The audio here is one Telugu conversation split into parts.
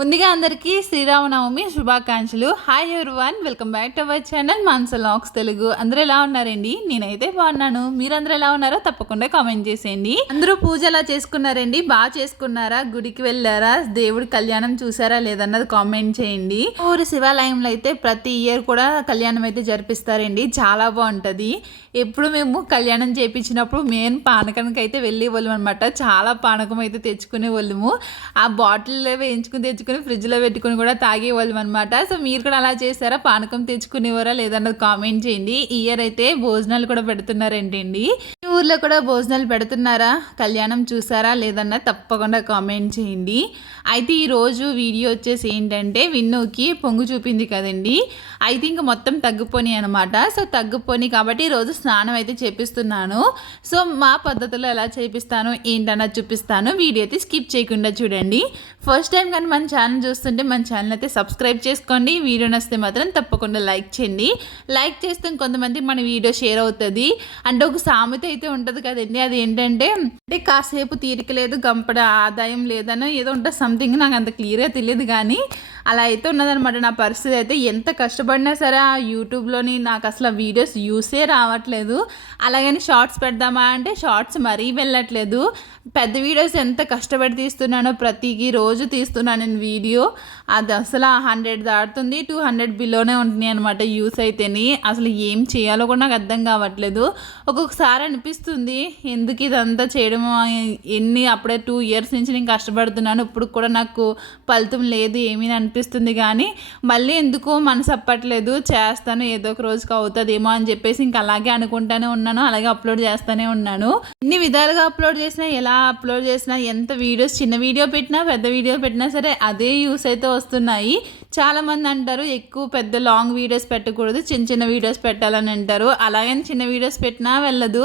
ముందుగా అందరికీ శ్రీరామనవమి శుభాకాంక్షలు. Hi one welcome back to our channel మాన్స లాక్స్ తెలుగు అందరూ ఎలా ఉన్నారండి? నేనైతే బాగున్నాను. మీరందరూ ఎలా ఉన్నారో తప్పకుండా కామెంట్ చేసేయండి. అందరూ పూజ ఎలా చేసుకున్నారండి? బాగా చేసుకున్నారా? గుడికి వెళ్ళారా? దేవుడి కళ్యాణం చూసారా? లేదన్నది కామెంట్ చేయండి. ఊరు శివాలయంలో అయితే ప్రతి ఇయర్ కూడా కళ్యాణం అయితే జరిపిస్తారండి. చాలా బాగుంటుంది. ఎప్పుడు మేము కళ్యాణం చేయించినప్పుడు మెయిన్ పానకానికి అయితే వెళ్ళే వాళ్ళం అనమాట చాలా పానకం అయితే తెచ్చుకునే వాళ్ళము ఆ బాటిల్లో వేయించుకుని తెచ్చుకుని ఫ్రిడ్జ్లో పెట్టుకుని కూడా తాగేవాళ్ళం అనమాట సో మీరు కూడా అలా చేస్తారా పానకం తెచ్చుకునేవారా? లేదన్నది కామెంట్ చేయండి. ఇయర్ అయితే భోజనాలు కూడా పెడుతున్నారేంటండి? ఊర్లో కూడా భోజనాలు పెడుతున్నారా? కళ్యాణం చూసారా లేదన్నా తప్పకుండా కామెంట్ చేయండి. అయితే ఈరోజు వీడియో వచ్చేసి ఏంటంటే విన్నుకి పొంగు చూపింది కదండి. అయితే ఇంకా మొత్తం తగ్గిపోయి అనమాట సో తగ్గిపోయి కాబట్టి ఈరోజు స్నానం అయితే చేపిస్తున్నాను. సో మా పద్ధతిలో ఎలా చేపిస్తాను ఏంటన్నా చూపిస్తాను. వీడియో అయితే స్కిప్ చేయకుండా చూడండి. ఫస్ట్ టైం కానీ మన ఛానల్ చూస్తుంటే మన ఛానల్ అయితే సబ్స్క్రైబ్ చేసుకోండి. వీడియో నస్తే మాత్రం తప్పకుండా లైక్ చేయండి. లైక్ చేస్తే కొంతమంది మన వీడియో షేర్ అవుతుంది. అంటే ఒక సామెత అయితే ఉంటుంది కదండి అది ఏంటంటే అంటే కాసేపు తీరిక లేదు గంపడ ఆదాయం లేదని ఏదో ఉంటుంది సంథింగ్ నాకు అంత క్లియర్గా తెలియదు కానీ అలా అయితే ఉన్నదనమాట నా పరిస్థితి అయితే ఎంత కష్టపడినా సరే ఆ యూట్యూబ్లోని నాకు అసలు ఆ వీడియోస్ యూసే రావట్లేదు. అలాగని షార్ట్స్ పెడదామా అంటే షార్ట్స్ మరీ వెళ్ళట్లేదు. పెద్ద వీడియోస్ ఎంత కష్టపడి తీస్తున్నానో ప్రతి రోజు తీస్తున్నాను నేను వీడియో అది అసలు హండ్రెడ్ దాటుతుంది టూ హండ్రెడ్ బిలోనే ఉంటున్నాయి అనమాట యూస్ అయితేని. అసలు ఏం చేయాలో కూడా నాకు అర్థం కావట్లేదు. ఒక్కొక్కసారి అనిపిస్తుంది ఎందుకు ఇదంతా చేయడం ఎన్ని అప్పుడే టూ ఇయర్స్ నుంచి నేను కష్టపడుతున్నాను. ఇప్పుడు కూడా నాకు ఫలితం లేదు ఏమీ అనిపిస్తుంది కానీ మళ్ళీ ఎందుకో మనసు అప్పట్లేదు? చేస్తాను ఏదో ఒక రోజుకి అవుతుందేమో అని చెప్పేసి ఇంకా అలాగే అనుకుంటానే ఉన్నాను. అలాగే అప్లోడ్ చేస్తూనే ఉన్నాను. ఇన్ని విధాలుగా అప్లోడ్ చేసినా ఎలా అప్లోడ్ చేసినా ఎంత వీడియోస్ చిన్న వీడియో పెట్టినా పెద్ద వీడియో పెట్టినా సరే అదే యూస్ అయితే వస్తున్నాయి. చాలామంది అంటారు ఎక్కువ పెద్ద లాంగ్ వీడియోస్ పెట్టకూడదు చిన్న చిన్న వీడియోస్ పెట్టాలని అంటారు. అలాగని చిన్న వీడియోస్ పెట్టినా వెళ్ళదు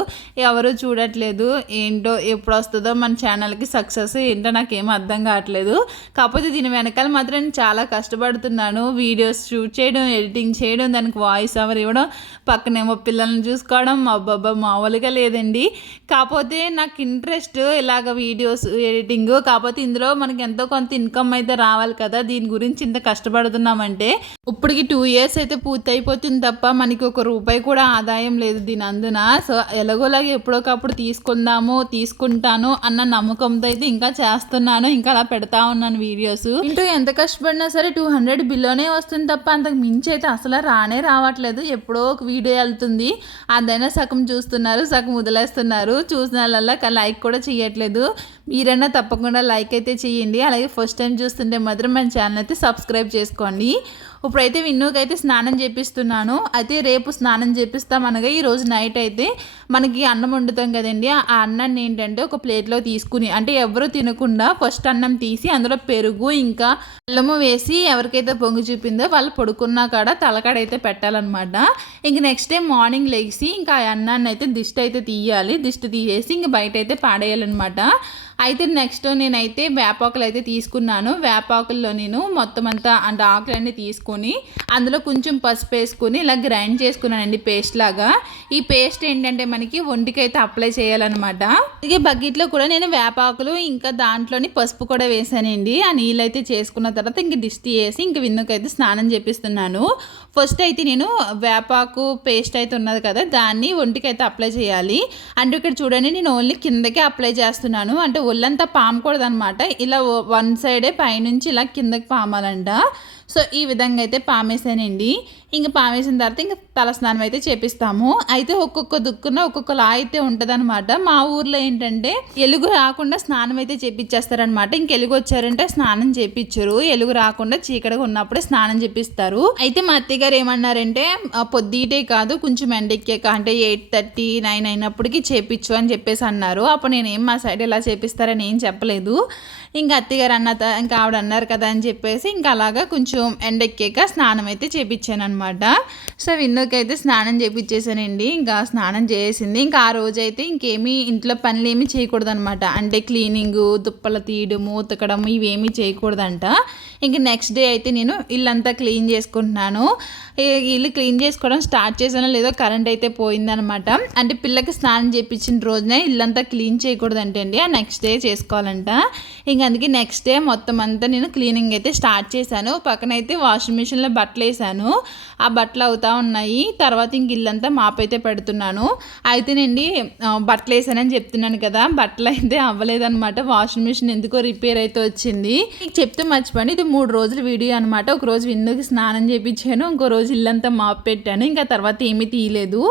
ఎవరు చూడట్లేదు ఏంటో ఎప్పుడు వస్తుందో మన ఛానల్కి సక్సెస్ ఏంటో నాకేం అర్థం కావట్లేదు. కాకపోతే దీని వెనకాల మాత్రం నేను చాలా కష్టపడుతున్నాను. వీడియోస్ షూట్ చేయడం ఎడిటింగ్ చేయడం దానికి వాయిస్ ఓవర్ ఇవ్వడం పక్కనేమో పిల్లల్ని చూసుకోవడం అబ్బాబ్బా మామూలుగా లేదండి. కాకపోతే నాకు ఇంట్రెస్ట్ ఇలాగ వీడియోస్ ఎడిటింగ్ కాకపోతే ఇందులో మనకి ఎంతో కొంత ఇన్కమ్ అయితే రావాలి కదా దీని గురించి ఇంత కష్టపడుతున్నామంటే ఇప్పటికి టూ ఇయర్స్ అయితే పూర్తి అయిపోతుంది తప్ప మనకి ఒక రూపాయి కూడా ఆదాయం లేదు దీని అందున. సో ఎలాగోలాగా ఎప్పుడోకప్పుడు తీసుకుందాము తీసుకుంటాను అన్న నమ్మకంతో అయితే ఇంకా చేస్తున్నాను. ఇంకా అలా పెడతా ఉన్నాను వీడియోస్ ఇంటూ ఎంత కష్టపడినా సరే టూ హండ్రెడ్ బిల్లోనే వస్తుంది తప్ప అంతకు మించి అయితే అసలు రానే రావట్లేదు. ఎప్పుడో ఒక వీడియో వెళ్తుంది. అదైనా సగం చూస్తున్నారు సగం వదిలేస్తున్నారు. చూసిన వాళ్ళ లైక్ కూడా చేయట్లేదు. మీరైనా తప్పకుండా లైక్ అయితే చేయండి. అలాగే ఫస్ట్ టైం చూస్తుంటే మాత్రం మన ఛానల్ అయితే సబ్స్క్రైబ్ చేసుకోండి. ఇప్పుడైతే విన్నుకి అయితే స్నానం చేపిస్తున్నాను. అయితే రేపు స్నానం చేపిస్తాం అనగా ఈరోజు నైట్ అయితే మనకి అన్నం వండుతాం కదండి. ఆ అన్నాన్ని ఏంటంటే ఒక ప్లేట్లో తీసుకుని అంటే ఎవరు తినకుండా ఫస్ట్ అన్నం తీసి అందులో పెరుగు ఇంకా అల్లము వేసి ఎవరికైతే పొంగు చూపిందో వాళ్ళు పడుకున్నా కాడ తలకాడ అయితే పెట్టాలన్నమాట. ఇంక నెక్స్ట్ డే మార్నింగ్ లెగిసి ఇంకా ఆ అన్నాన్ని అయితే దిష్టి అయితే తీయాలి. దిష్టి తీసేసి ఇంక బయట అయితే పాడేయాలన్నమాట. అయితే నెక్స్ట్ నేనైతే వేపాకులు అయితే తీసుకున్నాను. వేపాకుల్లో నేను మొత్తం అంతా అంటే ఆకులన్నీ తీసుకొని అందులో కొంచెం పసుపు వేసుకొని ఇలా గ్రైండ్ చేసుకున్నానండి పేస్ట్ లాగా. ఈ పేస్ట్ ఏంటంటే మనకి ఒంటికి అయితే అప్లై చేయాలన్నమాట. అలాగే బకెట్లో కూడా నేను వేపాకులు ఇంకా దాంట్లోని పసుపు కూడా వేసానండి. ఆ నీళ్ళు అయితే చేసుకున్న తర్వాత ఇంక దిష్టి వేసి ఇంక విన్నుకైతే స్నానం చేపిస్తున్నాను. ఫస్ట్ అయితే నేను వేపాకు పేస్ట్ అయితే ఉన్నది కదా దాన్ని ఒంటికి అయితే అప్లై చేయాలి. అంటే ఇక్కడ చూడండి నేను ఓన్లీ కిందకే అప్లై చేస్తున్నాను. అంటే ఒళ్ళంతా పామకూడదు అనమాట ఇలా వన్ సైడే పైనుంచి ఇలా కిందకి పామాలంట. సో ఈ విధంగా అయితే పామేసానండి ఇంకా పామేసిన తర్వాత ఇంకా తలస్నానం అయితే చేపిస్తాము. అయితే ఒక్కొక్క దుక్కున ఒక్కొక్కలా అయితే ఉంటుందన్నమాట. మా ఊర్లో ఏంటంటే ఎలుగు రాకుండా స్నానం అయితే చేపించేస్తారనమాట ఇంక ఎలుగు వచ్చారంటే స్నానం చేపించరు ఎలుగు రాకుండా చీకటిగా ఉన్నప్పుడే స్నానం చేపిస్తారు. అయితే మా అత్తయ్య గారు ఏమన్నారంటే పొద్దుటే కాదు కొంచెం ఎండెక్కాక అంటే ఎయిట్ థర్టీ నైన్ అయినప్పటికీ చేపించు అని చెప్పేసి అన్నారు. అప్పుడు నేను ఏం మా సైడ్ ఎలా చేస్తారని ఏం చెప్పలేదు. ఇంకా అత్తగారు అన్న ఇంకా ఆవిడ అన్నారు కదా అని చెప్పేసి ఇంకా అలాగా కొంచెం ఎండెక్కాక స్నానం అయితే చేపించాను అనమాట సో విన్నోకైతే స్నానం చేపించేసానండి ఇంకా స్నానం చేసింది. ఇంకా ఆ రోజు అయితే ఇంకేమీ ఇంట్లో పనులు ఏమీ చేయకూడదు అనమాట అంటే క్లీనింగ్ దుప్పలు తీయడము ఉతకడం ఇవేమీ చేయకూడదంట. ఇంక నెక్స్ట్ డే అయితే నేను ఇల్లంతా క్లీన్ చేసుకుంటున్నాను. ఇల్లు క్లీన్ చేసుకోవడం స్టార్ట్ చేసానో లేదో కరెంట్ అయితే పోయిందనమాట అంటే పిల్లకి స్నానం చేయించిన రోజునే ఇల్లంతా క్లీన్ చేయకూడదంటే అండి ఆ నెక్స్ట్ డే చేసుకోవాలంట. ఇంక అందుకే నెక్స్ట్ డే మొత్తం అంతా నేను క్లీనింగ్ అయితే స్టార్ట్ చేశాను. పక్కన అయితే వాషింగ్ మిషన్లో బట్టలు వేసాను. ఆ బట్టలు అవుతా ఉన్నాయి. తర్వాత ఇంక ఇల్లంతా మాపైతే పెడుతున్నాను. అయితేనండి ఆ, బట్టలు వేసానని చెప్తున్నాను కదా బట్టలు అయితే అవ్వలేదన్నమాట. వాషింగ్ మిషన్ ఎందుకో రిపేర్ అయితే వచ్చింది. చెప్తే మర్చిపోండి ఇది మూడు రోజుల వీడియో అనమాట ఒక రోజు విందుకి స్నానం చేయించాను ఇంకో రోజు ఇల్లంతా మాప్ పెట్టాను. ఇంకా తర్వాత ఏమీ తీయలేదు.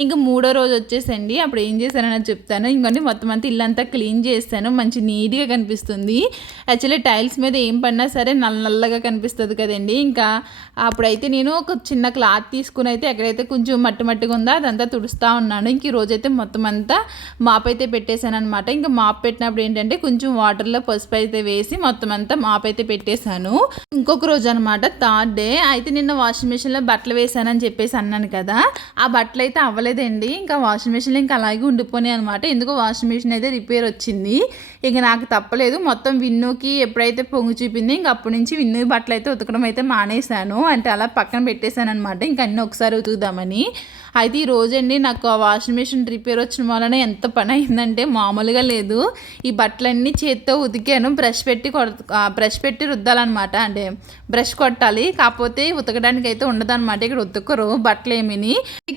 ఇంకా మూడో రోజు వచ్చేసండి. అప్పుడు ఏం చేశానని చెప్తాను. ఇంకొన్ని మొత్తం అంతా ఇల్లంతా క్లీన్ చేస్తాను. మంచి నీట్గా కనిపిస్తుంది. యాక్చువల్లీ టైల్స్ మీద ఏం పడినా సరే నల్ల నల్లగా కనిపిస్తుంది కదండి. ఇంకా అప్పుడైతే నేను ఒక చిన్న క్లాత్ తీసుకుని అయితే ఎక్కడైతే కొంచెం మట్టి మట్టిగా ఉందో అదంతా తుడుస్తూ ఉన్నాను. ఇంక ఈ రోజైతే మొత్తం అంతా మాప్ అయితే పెట్టేశాను అనమాట ఇంకా మాప్ పెట్టినప్పుడు ఏంటంటే కొంచెం వాటర్లో పసుపు అయితే వేసి మొత్తం అంతా మాప్ అయితే పెట్టేశాను. ఇంకొక రోజు అనమాట థర్డ్ డే అయితే నిన్న వాషింగ్ మిషన్లో బట్టలు వేశానని చెప్పేసి అన్నాను కదా. ఆ బట్టలు అయితే అవ్వలేదండి. ఇంకా వాషింగ్ మిషన్లో ఇంకా అలాగే ఉండిపోయినాయి అనమాట ఎందుకో వాషింగ్ మిషన్ అయితే రిపేర్ వచ్చింది. ఇక నాకు తప్పలేదు. మొత్తం విన్నుకి ఎప్పుడైతే పొంగు చూపింది ఇంక అప్పటి నుంచి విన్ను బట్టలు అయితే ఉతకడం అయితే మానేశాను. అంటే అలా పక్కన పెట్టేశాను అనమాట ఇంక అన్నీ ఒకసారి ఉతుకుదామని. అయితే ఈ రోజండి నాకు ఆ వాషింగ్ మిషన్ రిపేర్ వచ్చిన వలన ఎంత పని అయిందంటే మామూలుగా లేదు. ఈ బట్టలన్నీ చేత్తో ఉతికాను. బ్రష్ పెట్టి కొడ బ్రష్ పెట్టి రుద్దాలన్నమాట. అంటే బ్రష్ కొట్టాలి. కాకపోతే ఉతకడానికి అయితే ఉండదన్నమాట. ఇక్కడ ఉతకరు బట్టలు ఏమిని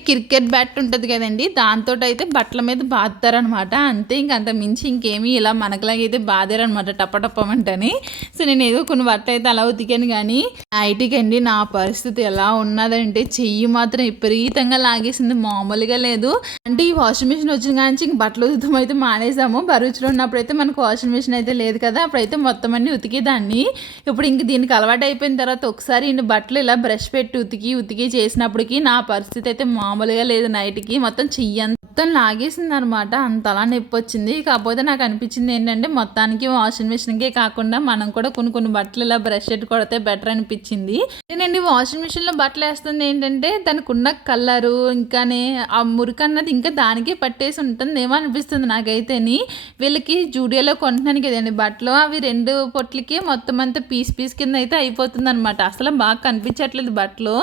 క్రికెట్ బ్యాట్ ఉంటుంది కదండి. దాంతో అయితే బట్టల మీద బాధతారనమాట అంతే ఇంక అంత మించి ఇంకేమీ ఇలా మనకులాగైతే బాధారనమాట టపటప్పమంటని సో నేను ఏదో కొన్ని బట్టలు అయితే అలా ఉతికాను కానీ నైట్కి అండి నా పరిస్థితి ఎలా ఉన్నదంటే చెయ్యి మాత్రం విపరీతంగా లాగేసింది. మామూలుగా లేదు. అంటే ఈ వాషింగ్ మిషన్ వచ్చిన కానీ ఇంక బట్టలు ఉతుకడం అయితే మానేసాము. బరుచులో ఉన్నప్పుడు అయితే మనకు వాషింగ్ మిషన్ అయితే లేదు కదా. అప్పుడైతే మొత్తం అన్ని ఉతికేదాన్ని. ఇప్పుడు ఇంక దీనికి అలవాటు అయిపోయిన తర్వాత ఒకసారి ఇన్ని బట్టలు ఇలా బ్రష్ పెట్టి ఉతికి ఉతికి చేసినప్పటికి నా పరిస్థితి అయితే మామూలుగా లేదు నైట్కి. మొత్తం చెయ్యి మొత్తం లాగేసింది అనమాట అంతలా నొప్పి వచ్చింది కాకపోతే నాకు అనిపించింది ఏంటంటే మొత్తానికి వాషింగ్ వాషింగ్ మిషన్కే కాకుండా మనం కూడా కొన్ని కొన్ని బట్టలు ఇలా బ్రష్ పెట్టి కొడితే బెటర్ అనిపించింది. నేనండి వాషింగ్ మిషన్లో బట్టలు వేస్తుంది ఏంటంటే దానికి ఉన్న కలరు ఇంకానే ఆ మురికి అన్నది ఇంకా దానికే పట్టేసి ఉంటుంది ఏమో అనిపిస్తుంది నాకైతేని. వీళ్ళకి జూడియోలో కొంటున్నాను కదండి బట్టలు అవి రెండు పొట్లకి మొత్తం అంతా పీస్ పీస్ కింద అయితే అయిపోతుంది అనమాట అసలు బాగా కనిపించట్లేదు బట్టలు.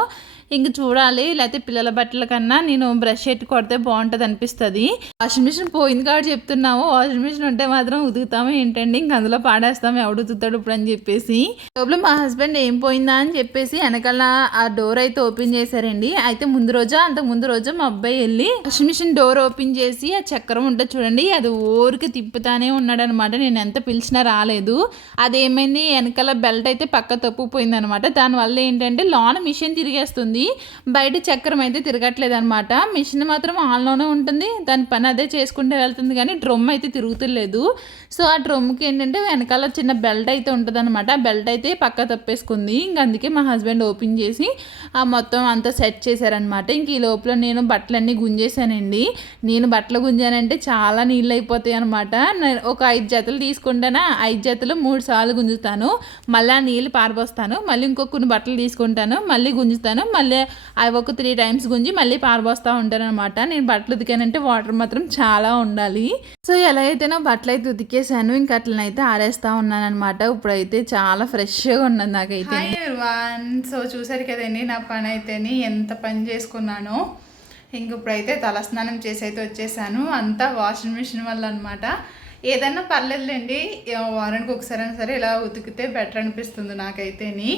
ఇంక చూడాలి లేకపోతే పిల్లల బట్టల కన్నా నేను బ్రష్ పెట్టి కొడితే బాగుంటుంది అనిపిస్తుంది. వాషింగ్ మిషన్ పోయింది కాబట్టి చెప్తున్నాము వాషింగ్ మిషన్ ఉంటే మాత్రం ఉతుకుతాము ఏంటండి? ఇంక అందులో పాడేస్తాము ఎవడు ఉతుకుతాడు ఇప్పుడు అని చెప్పేసి. లోపల మా హస్బెండ్ ఏం పోయిందా అని చెప్పేసి వెనకాల ఆ డోర్ అయితే ఓపెన్ చేశారండి. అయితే ముందు రోజు అంత ముందు రోజు మా అబ్బాయి వెళ్ళి వాషింగ్ మిషన్ డోర్ ఓపెన్ చేసి ఆ చక్రం ఉంటుంది చూడండి అది ఊరికి తిప్పుతానే ఉన్నాడు అనమాట నేను ఎంత పిలిచినా రాలేదు. అదేమైంది? వెనకాల బెల్ట్ అయితే పక్క తప్పుపోయింది అనమాట దానివల్ల ఏంటంటే లోన మిషన్ తిరిగేస్తుంది. బయట చక్రం అయితే తిరగట్లేదు అనమాట మిషన్ మాత్రం ఆన్లోనే ఉంటుంది. దాని పని అదే చేసుకుంటే వెళ్తుంది కానీ డ్రమ్ అయితే తిరుగుతులేదు. సో ఆ డ్రమ్కి ఏంటంటే వెనకాల చిన్న బెల్ట్ అయితే ఉంటుంది అనమాట బెల్ట్ అయితే పక్క తప్పేసుకుంది. ఇంక అందుకే మా హస్బెండ్ ఓపెన్ చేసి ఆ మొత్తం అంతా సెట్ చేశారనమాట ఇంక ఈ లోపల నేను బట్టలన్నీ గుంజేశానండి. నేను బట్టలు గుంజానంటే చాలా నీళ్ళు అయిపోతాయి అనమాట ఒక ఐదు జతలు తీసుకుంటానా? ఐదు జతలు మూడు సార్లు గుంజుతాను. మళ్ళీ ఆ నీళ్ళు పారబోస్తాను. మళ్ళీ ఇంకొక కొన్ని బట్టలు తీసుకుంటాను. మళ్ళీ గుంజుతాను. మళ్ళీ అవి ఒక త్రీ టైమ్స్ గుంజి మళ్ళీ పారబోస్తూ ఉంటాను నేను బట్టలు ఉతికానంటే వాటర్ మాత్రం చాలా ఉండాలి. సో ఎలా అయితే నా బట్టలు అయితే ఉతికేసాను ఇంకా అట్లనైతే ఆరేస్తా ఉన్నానమాట ఇప్పుడైతే చాలా ఫ్రెష్గా ఉన్నది నాకైతే. వన్ సో చూసారు కదండి నా పని అయితేని ఎంత పని చేసుకున్నానో. ఇంక ఇప్పుడైతే తలస్నానం చేసి అయితే వచ్చేసాను. అంతా వాషింగ్ మిషన్ వల్ల అనమాట ఏదన్నా పర్లేదులేండి వారానికి ఒకసారి సరే ఇలా ఉతికితే బెటర్ అనిపిస్తుంది నాకైతేని.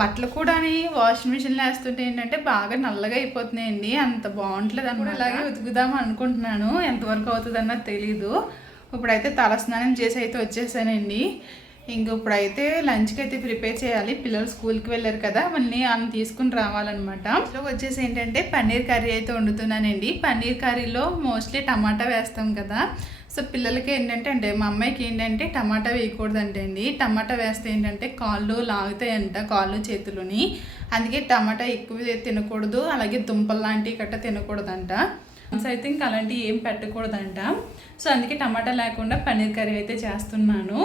బట్టలు కూడా వాషింగ్ మిషన్లో వేస్తుంటే ఏంటంటే బాగా నల్లగా అయిపోతున్నాయండి. అంత బాగుంటలేదు అనమాట అలాగే ఉతుకుదాం అనుకుంటున్నాను. ఎంతవరకు అవుతుంది అన్నది తెలీదు. ఇప్పుడైతే తలస్నానం చేసి అయితే వచ్చేసానండి. ఇంక ఇప్పుడైతే లంచ్కి అయితే ప్రిపేర్ చేయాలి. పిల్లలు స్కూల్కి వెళ్ళారు కదా మళ్ళీ ఆమె తీసుకుని రావాలన్నమాట. ఇంట్లో వచ్చేసి ఏంటంటే పన్నీర్ కర్రీ అయితే వండుతున్నానండి. పన్నీర్ కర్రీలో మోస్ట్లీ టమాటా వేస్తాం కదా. సో పిల్లలకి ఏంటంటే అంటే మా అమ్మాయికి ఏంటంటే టమాటా వేయకూడదంటే అండి. టమాటా వేస్తే ఏంటంటే కాళ్ళు లాగుతాయంట కాళ్ళు చేతులని. అందుకే టమాటా ఎక్కువ తినకూడదు అలాగే దుంపలు లాంటివి గట్ట తినకూడదంట. సో అయితే ఇంకా అలాంటివి ఏం పెట్టకూడదంట. సో అందుకే టమాటా లేకుండా పన్నీర్ కర్రీ అయితే చేస్తున్నాను.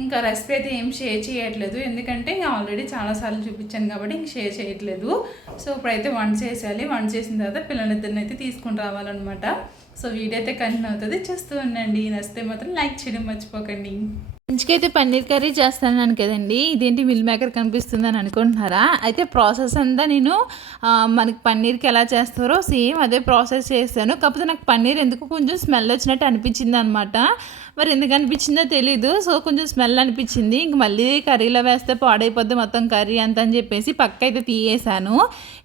ఇంకా రెసిపీ అయితే ఏం షేర్ చేయట్లేదు. ఎందుకంటే ఆల్రెడీ చాలాసార్లు చూపించాను కాబట్టి ఇంక షేర్ చేయట్లేదు. సో ఇప్పుడైతే వంట చేసేయాలి. వంట చేసిన తర్వాత పిల్లలిద్దరిని అయితే తీసుకుని రావాలన్నమాట. సో వీడియో అయితే కంటిన్యూ అవుతుంది. చూస్తూ ఉండండి. నచ్చితే మాత్రం లైక్ చేయడం మర్చిపోకండి. మంచికైతే పన్నీర్ కర్రీ చేస్తున్నాను కదండి. ఇదేంటి మిల్ మేకర్ కనిపిస్తుందని అనుకుంటున్నారా? అయితే ప్రాసెస్ అంతా నేను మనకి పన్నీర్కి ఎలా చేస్తారో సేమ్ అదే ప్రాసెస్ చేస్తాను కాకపోతే నాకు పన్నీర్ ఎందుకు కొంచెం స్మెల్ వచ్చినట్టు అనిపించింది అనమాట మరి ఎందుకు అనిపించిందో తెలీదు. సో కొంచెం స్మెల్ అనిపించింది. ఇంక మళ్ళీ కర్రీలో వేస్తే పాడైపోద్ది మొత్తం కర్రీ అంత అని చెప్పేసి పక్క అయితే తీయేసాను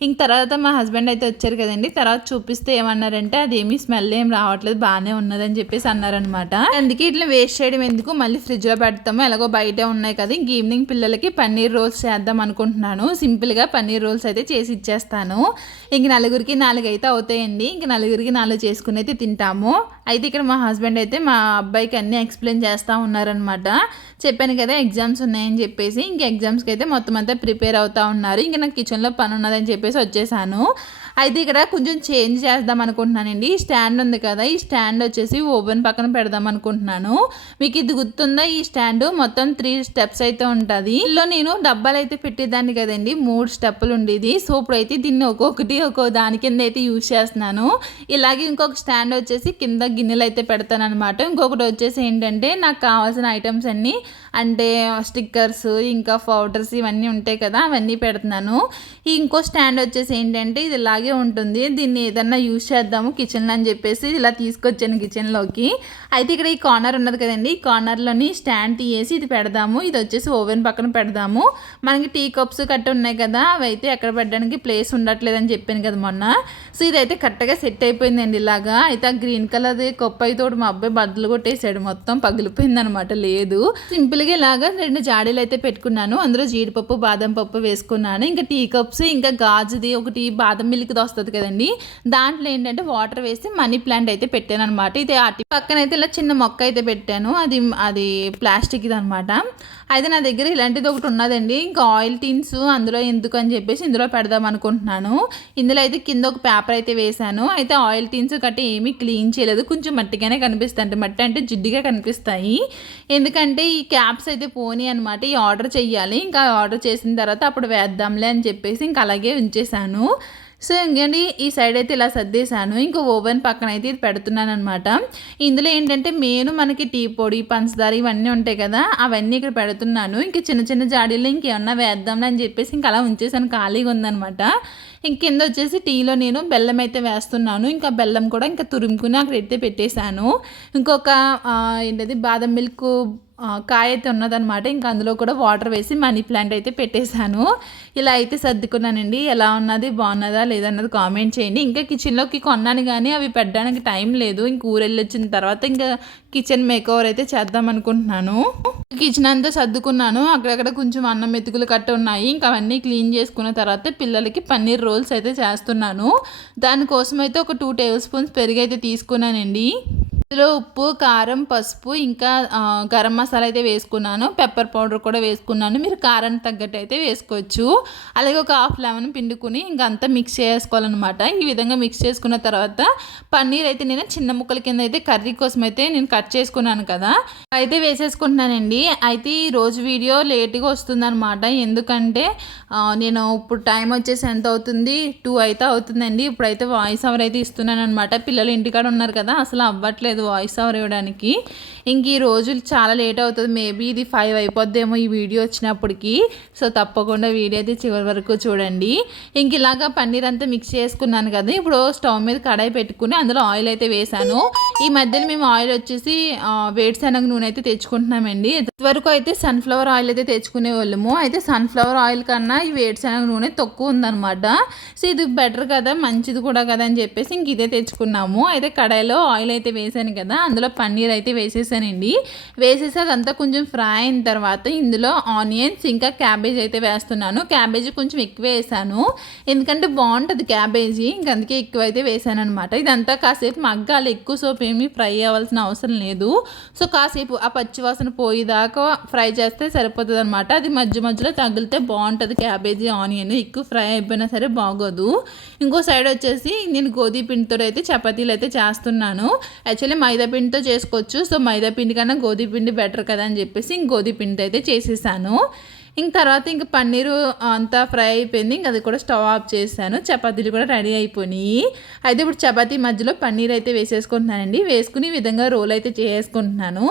ఇంక తర్వాత మా హస్బెండ్ అయితే వచ్చారు కదండి. తర్వాత చూపిస్తే ఏమన్నారంటే అదేమీ స్మెల్ ఏం రావట్లేదు బాగానే ఉన్నదని చెప్పేసి అన్నారనమాట అందుకే ఇట్లా వేస్ట్ చేయడం ఎందుకు? మళ్ళీ ఫ్రిడ్జ్లో పెడతాము ఎలాగో బయటే ఉన్నాయి కదా ఇంక ఈవినింగ్ పిల్లలకి పన్నీర్ రోల్స్ చేద్దాం అనుకుంటున్నాను. సింపుల్గా పన్నీర్ రోల్స్ అయితే చేసి ఇచ్చేస్తాను. ఇంక నలుగురికి నాలుగు అయితే అవుతాయండి. ఇంక నలుగురికి నాలుగు చేసుకుని అయితే తింటాము. అయితే ఇక్కడ మా హస్బెండ్ అయితే మా అబ్బాయికి అన్నీ ఎక్స్ప్లెయిన్ చేస్తూ ఉన్నారనమాట చెప్పాను కదా ఎగ్జామ్స్ ఉన్నాయని చెప్పేసి ఇంక ఎగ్జామ్స్కి అయితే మొత్తం అంతా ప్రిపేర్ అవుతూ ఉన్నారు. ఇంకా నాకు కిచెన్లో పని ఉన్నదని చెప్పేసి వచ్చేసాను. అయితే ఇక్కడ కొంచెం చేంజ్ చేద్దాం అనుకుంటున్నానండి. ఈ స్టాండ్ ఉంది కదా ఈ స్టాండ్ వచ్చేసి ఓవెన్ పక్కన పెడదాం అనుకుంటున్నాను. మీకు ఇది గుర్తుందా? ఈ స్టాండ్ మొత్తం త్రీ స్టెప్స్ అయితే ఉంటుంది. ఇందులో నేను డబ్బాలు అయితే పెట్టేదాన్ని కదండి మూడు స్టెప్పులు ఉండేది. సో ఇప్పుడైతే దీన్ని ఒక్కొక్కటి ఒక్కో దాని కింద అయితే యూజ్ చేస్తున్నాను. ఇలాగే ఇంకొక స్టాండ్ వచ్చేసి కింద గిన్నెలు అయితే పెడతాను అనమాట ఇంకొకటి వచ్చేసి ఏంటంటే నాకు కావాల్సిన ఐటమ్స్ అన్నీ అంటే స్టిక్కర్స్ ఇంకా పౌడర్స్ ఇవన్నీ ఉంటాయి కదా అవన్నీ పెడుతున్నాను. ఇంకో స్టాండ్ వచ్చేసి ఏంటంటే ఇది ఇలాగే ఉంటుంది. దీన్ని ఏదన్నా యూజ్ చేద్దాము కిచెన్లో అని చెప్పేసి ఇలా తీసుకొచ్చాను కిచెన్లోకి. అయితే ఇక్కడ ఈ కార్నర్ ఉన్నది కదండి ఈ కార్నర్లోని స్టాండ్ తీయేసి ఇది పెడదాము. ఇది వచ్చేసి ఓవెన్ పక్కన పెడదాము. మనకి టీ కప్స్ కట్ట ఉన్నాయి కదా అవి అయితే ఎక్కడ పెట్టడానికి ప్లేస్ ఉండట్లేదని చెప్పాను కదా మొన్న. సో ఇదైతే కరెక్ట్గా సెట్ అయిపోయిందండి ఇలాగా. అయితే ఆ గ్రీన్ కలర్ కప్పు అయితే మా అబ్బాయి బద్దలు కొట్టేసాడు మొత్తం పగిలిపోయింది అనమాట లేదు. సింపుల్ ఇలాగా రెండు జాడీలు అయితే పెట్టుకున్నాను. అందులో జీడిపప్పు బాదం పప్పు వేసుకున్నాను. ఇంకా టీ కప్స్ ఇంకా గాజుది ఒకటి బాదం మిల్క్ది వస్తుంది కదండి. దాంట్లో ఏంటంటే వాటర్ వేసి మనీ ప్లాంట్ అయితే పెట్టాను అనమాట ఇది అటు పక్కన అయితే ఇలా చిన్న మొక్క అయితే పెట్టాను. అది అది ప్లాస్టిక్ది అనమాట అయితే నా దగ్గర ఇలాంటిది ఒకటి ఉన్నదండి. ఇంకా ఆయిల్ టీన్స్ అందులో ఎందుకు అని చెప్పేసి ఇందులో పెడదాం అనుకుంటున్నాను. ఇందులో అయితే కింద ఒక పేపర్ అయితే వేశాను. అయితే ఆయిల్ టీన్స్ గట్టి ఏమీ క్లీన్ చేయలేదు. కొంచెం మట్టిగానే కనిపిస్తాయి అంటే మట్టి అంటే జిడ్డుగా కనిపిస్తాయి. ఎందుకంటే ఈ యాప్స్ అయితే పోనీ అనమాట ఈ ఆర్డర్ చెయ్యాలి. ఇంకా ఆర్డర్ చేసిన తర్వాత అప్పుడు వేద్దాంలే అని చెప్పేసి ఇంకా అలాగే ఉంచేసాను సో ఇంకండి ఈ సైడ్ అయితే ఇలా సర్దేశాను. ఇంకా ఓవెన్ పక్కన అయితే ఇది పెడుతున్నాను అనమాట ఇందులో ఏంటంటే మెయిన్ మనకి టీ పొడి పంచదార ఇవన్నీ ఉంటాయి కదా అవన్నీ ఇక్కడ పెడుతున్నాను. ఇంకా చిన్న చిన్న జాడీలో ఇంకేమన్నా వేద్దాంలే అని చెప్పేసి ఇంకా అలా ఉంచేసాను ఖాళీగా ఉందనమాట ఇంక కింద వచ్చేసి టీలో నేను బెల్లం అయితే వేస్తున్నాను. ఇంకా బెల్లం కూడా ఇంకా తురుముకుని అక్కడ అయితే పెట్టేశాను. ఇంకొక ఏంటది? బాదం మిల్క్ కాయ అయితే ఉన్నదనమాట ఇంకా అందులో కూడా వాటర్ వేసి మనీ ప్లాంట్ అయితే పెట్టేశాను. ఇలా అయితే సర్దుకున్నానండి. ఎలా ఉన్నది బాగున్నదా లేదన్నది కామెంట్ చేయండి. ఇంకా కిచెన్లోకి కొన్నాను కానీ అవి పెట్టడానికి టైం లేదు. ఇంక ఊరెళ్ళి వచ్చిన తర్వాత ఇంకా కిచెన్ మేక్ ఓవర్ అయితే చేద్దాం అనుకుంటున్నాను. కిచెన్ అంతా సర్దుకున్నాను. అక్కడక్కడ కొంచెం అన్నం మెతుకులు కట్ట ఉన్నాయి. ఇంకా అవన్నీ క్లీన్ చేసుకున్న తర్వాత పిల్లలకి పన్నీర్ రోల్స్ అయితే చేస్తున్నాను. దానికోసం అయితే ఒక టూ టేబుల్ స్పూన్స్ పెరుగు అయితే తీసుకున్నానండి. ఇందులో ఉప్పు కారం పసుపు ఇంకా గరం మసాలా అయితే వేసుకున్నాను. పెప్పర్ పౌడర్ కూడా వేసుకున్నాను. మీరు కారానికి తగ్గట్టు అయితే వేసుకోవచ్చు. అలాగే ఒక హాఫ్ లెమన్ పిండుకుని ఇంకా అంతా మిక్స్ చేసుకోవాలన్నమాట. ఈ విధంగా మిక్స్ చేసుకున్న తర్వాత పన్నీర్ అయితే నేను చిన్న ముక్కల కింద అయితే కర్రీ కోసం అయితే నేను కట్ చేసుకున్నాను కదా. అయితే వేసేసుకుంటున్నానండి. అయితే ఈ రోజు వీడియో లేట్గా వస్తుందన్నమాట. ఎందుకంటే నేను ఇప్పుడు టైం వచ్చేసి ఎంత అవుతుంది? టూ అయితే అవుతుందండి. ఇప్పుడైతే వాయిస్ ఓవర్ అయితే ఇస్తున్నాను అనమాట పిల్లలు ఇంటికాడ ఉన్నారు కదా. అసలు అవ్వట్లేదు. వాయిస్ ఓవర్ ఇవ్వడానికి. ఇంక ఈ రోజు చాలా లేట్ అవుతుంది. మేబీ ఇది ఫైవ్ అయిపోద్దేమో ఈ వీడియో వచ్చినప్పటికి. సో తప్పకుండా వీడియో అయితే చివరి వరకు చూడండి. ఇంక ఇలాగా పన్నీర్ అంతా మిక్స్ చేసుకున్నాను కదా. ఇప్పుడు స్టవ్ మీద కడాయి పెట్టుకుని అందులో ఆయిల్ అయితే వేసాను. ఈ మధ్యలో మేము ఆయిల్ వచ్చేసి వేడిశనగ నూనె అయితే తెచ్చుకుంటున్నామండి. వరకు అయితే సన్ఫ్లవర్ ఆయిల్ అయితే తెచ్చుకునే వాళ్ళము. అయితే సన్ఫ్లవర్ ఆయిల్ కన్నా ఈ వేరుశనగ నూనె తక్కువ ఉందన్నమాట. సో ఇది బెటర్ కదా మంచిది కూడా కదా అని చెప్పేసి ఇంక ఇదే తెచ్చుకున్నాము. అయితే కడాయిలో ఆయిల్ అయితే వేసాను కదా అందులో పన్నీర్ అయితే వేసేసానండి. వేసేసి అదంతా కొంచెం ఫ్రై అయిన తర్వాత ఇందులో ఆనియన్స్ ఇంకా క్యాబేజ్ అయితే వేస్తున్నాను. క్యాబేజీ కొంచెం ఎక్కువ వేసాను. ఎందుకంటే బాగుంటుంది క్యాబేజీ ఇంక అందుకే ఎక్కువ అయితే వేసాను అనమాట ఇదంతా కాసేపు మగ్గాలి ఎక్కువ సోపు ఏమీ ఫ్రై అవ్వాల్సిన అవసరం లేదు. సో కాసేపు ఆ పచ్చివాసన పోయేదాకా ఫ్రై చేస్తే సరిపోతుంది అనమాట అది మధ్య మధ్యలో తగిలితే బాగుంటుంది క్యాబేజీ ఆనియన్ ఎక్కువ ఫ్రై అయిపోయినా సరే బాగోదు. ఇంకో సైడ్ వచ్చేసి నేను గోధుమ పిండితో అయితే చపాతీలు అయితే చేస్తున్నాను. యాక్చువల్లీ మైదా పిండితో చేసుకోవచ్చు. సో మైదా పిండి కన్నా గోధుమ పిండి బెటర్ కదా అని చెప్పేసి ఇంక గోధుమ పిండితో అయితే చేసేసాను. ఇంక తర్వాత ఇంక పన్నీరు అంతా ఫ్రై అయిపోయింది. ఇంక అది కూడా స్టవ్ ఆఫ్ చేశాను. చపాతీలు కూడా రెడీ అయిపోయినాయి. అయితే ఇప్పుడు చపాతీ మధ్యలో పన్నీర్ అయితే వేసేసుకుంటున్నానండి. వేసుకుని ఈ విధంగా రోల్ అయితే చేసుకుంటున్నాను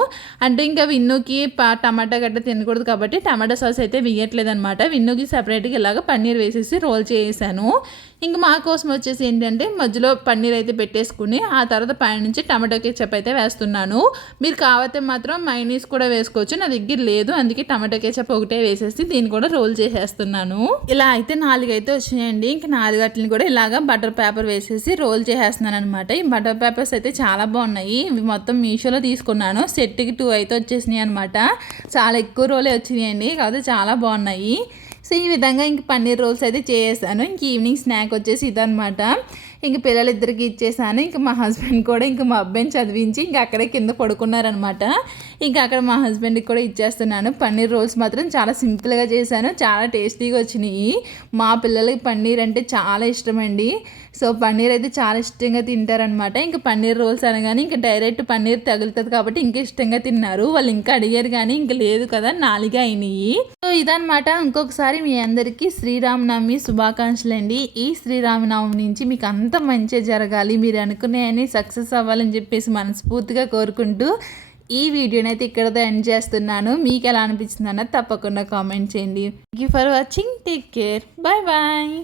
అంటే ఇంకా విన్నుకి టమాటా గట్ట తినకూడదు కాబట్టి టమాటా సాస్ అయితే వేయట్లేదు అనమాట విన్నుకి సపరేట్గా ఇలాగ పన్నీర్ వేసేసి రోల్ చేసాను ఇంక మా కోసం వచ్చేసి ఏంటంటే మధ్యలో పన్నీర్ అయితే పెట్టేసుకుని ఆ తర్వాత పైనుంచి టమాటో కెచప్ అయితే వేస్తున్నాను. మీరు కావతే మాత్రం మైనీస్ కూడా వేసుకోవచ్చు నా దగ్గర లేదు అందుకే టమాటో కెచప్ ఒకటే వేసేసి దీన్ని కూడా రోల్ చేసేస్తున్నాను. ఇలా అయితే నాలుగు అయితే వచ్చినాయండి. ఇంక నాలుగు వాటిని కూడా ఇలాగా బటర్ పేపర్ వేసేసి రోల్ చేసేస్తున్నాను అనమాట ఈ బటర్ పేపర్స్ అయితే చాలా బాగున్నాయి. ఇవి మొత్తం మీషోలో తీసుకున్నాను. సెట్కి టూ అయితే వచ్చేసినాయి అనమాట చాలా ఎక్కువ రోలే వచ్చినాయండి. కాకపోతే చాలా బాగున్నాయి. సో ఈ విధంగా ఇంక పన్నీర్ రోల్స్ అయితే చేసేసాను. ఇంక ఈవినింగ్ స్నాక్ వచ్చేసి ఇదనమాట ఇంక పిల్లలిద్దరికి ఇచ్చేసాను. ఇంక మా హస్బెండ్ కూడా ఇంక మా అబ్బాయిని చదివించి ఇంక అక్కడే కింద పడుకున్నారనమాట ఇంకా అక్కడ మా హస్బెండ్కి కూడా ఇచ్చేస్తున్నాను. పన్నీర్ రోల్స్ మాత్రం చాలా సింపుల్గా చేశాను. చాలా టేస్టీగా వచ్చినాయి. మా పిల్లలకి పన్నీర్ అంటే చాలా ఇష్టమండి. సో పన్నీర్ అయితే చాలా ఇష్టంగా తింటారనమాట ఇంకా పన్నీర్ రోల్స్ అనగానే ఇంకా డైరెక్ట్ పన్నీర్ తగులుతుంది కాబట్టి ఇంకా ఇష్టంగా తిన్నారు. వాళ్ళు ఇంకా అడిగారు కానీ ఇంకా లేదు కదా నాలుగే అయినాయి. సో ఇదనమాట ఇంకొకసారి మీ అందరికీ శ్రీరామనవమి శుభాకాంక్షలు అండి ఈ శ్రీరామనవమి నుంచి మీకు అంత మంచి జరగాలి మీరు అనుకునే అని సక్సెస్ అవ్వాలని చెప్పేసి మనస్ఫూర్తిగా కోరుకుంటూ ఈ వీడియోని అయితే ఇక్కడతో ఎండ్ చేస్తున్నాను. మీకు ఎలా అనిపించింది అన్నది తప్పకుండా కామెంట్ చేయండి. Thank you for watching take care bye bye